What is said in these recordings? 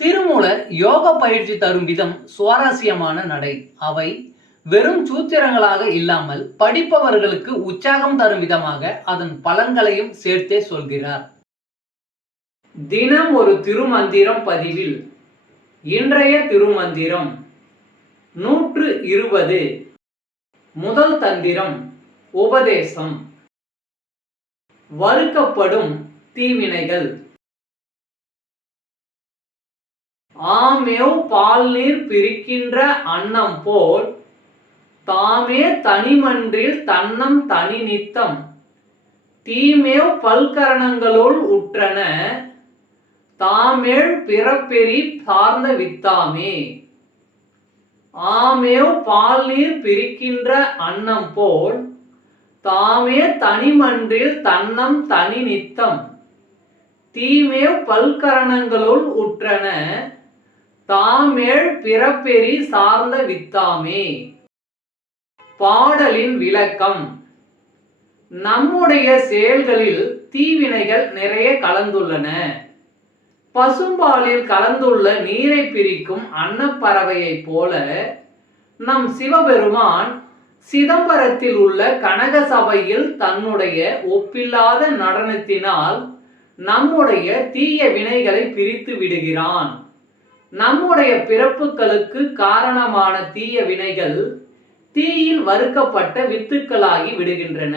திருமூலர் யோக பயிற்சி தரும் விதம் சுவாரஸ்யமான நடை. அவை வெறும் சூத்திரங்களாக இல்லாமல் படிப்பவர்களுக்கு உற்சாகம் தரும் விதமாக அதன் பலன்களையும் சேர்த்தே சொல்கிறார். தினம் ஒரு திருமந்திரம் பதிவில் இன்றைய திருமந்திரம் நூற்று இருபது முதல் தந்திரம் உபதேசம். வறுக்கப்படும் தீவினைகள். ஆமேவ் பால் நீர் பிரிக்கின்ற அன்னம் போல் தாமே தனிமன்றில் தன்னம் தனி நித்தம் தீமேவ் பல்கரணங்களுள் உற்றன தாமேழ் பிறப்பெறி சார்ந்த வித்தாமே. ஆமேவ் பால் நீர் பிரிக்கின்ற அன்னம் போல் தாமே தனிமன்றில் தன்னம் தனி நித்தம் தீமேவ் பல்கரணங்களுள் உற்றன தாமேழ் பிறப்பெறி சார்ந்த வித்தாமே. பாடலின் விளக்கம். நம்முடைய செயல்களில் தீவினைகள் நிறைய கலந்துள்ளன. பசும்பாலில் கலந்துள்ள நீரை பிரிக்கும் அன்னப்பறவையைப் போல நம் சிவபெருமான் சிதம்பரத்தில் உள்ள கனக சபையில் தன்னுடைய ஒப்பில்லாத நடனத்தினால் நம்முடைய தீய வினைகளை பிரித்து விடுகிறான். நம்முடைய பிறப்புகளுக்கு காரணமான தீய வினைகள் தீயில் வறுக்கப்பட்ட வித்துக்களாகி விடுகின்றன.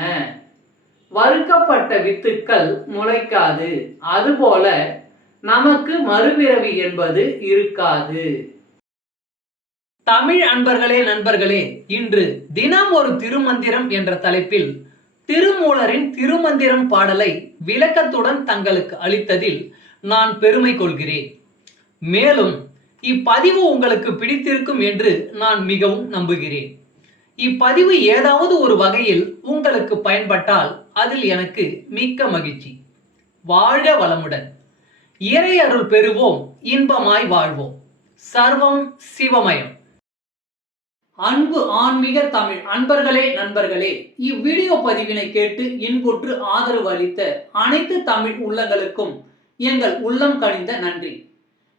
வறுக்கப்பட்ட வித்துக்கள் முளைக்காது. அதுபோல நமக்கு மறுபிறவி என்பது இருக்காது. தமிழ் அன்பர்களே நண்பர்களே இன்று தினம் ஒரு திருமந்திரம் என்ற தலைப்பில் திருமூலரின் திருமந்திரம் பாடலை விளக்கத்துடன் தங்களுக்கு அளித்ததில் நான் பெருமை கொள்கிறேன். மேலும் இப்பதிவு உங்களுக்கு பிடித்திருக்கும் என்று நான் மிகவும் நம்புகிறேன். இப்பதிவு ஏதாவது ஒரு வகையில் உங்களுக்கு பயன்பட்டால் அதில் எனக்கு மிக்க மகிழ்ச்சி. வாழ்க வளமுடன். இறை அருள் பெறுவோம் இன்பமாய் வாழ்வோம். சர்வம் சிவமயம். அன்பு ஆன்மீக தமிழ் அன்பர்களே நண்பர்களே இவ்வீடியோ பதிவினை கேட்டு இன்புற்று ஆதரவு அளித்த அனைத்து தமிழ் உள்ளங்களுக்கும் எங்கள் உள்ளம் கனிந்த நன்றி.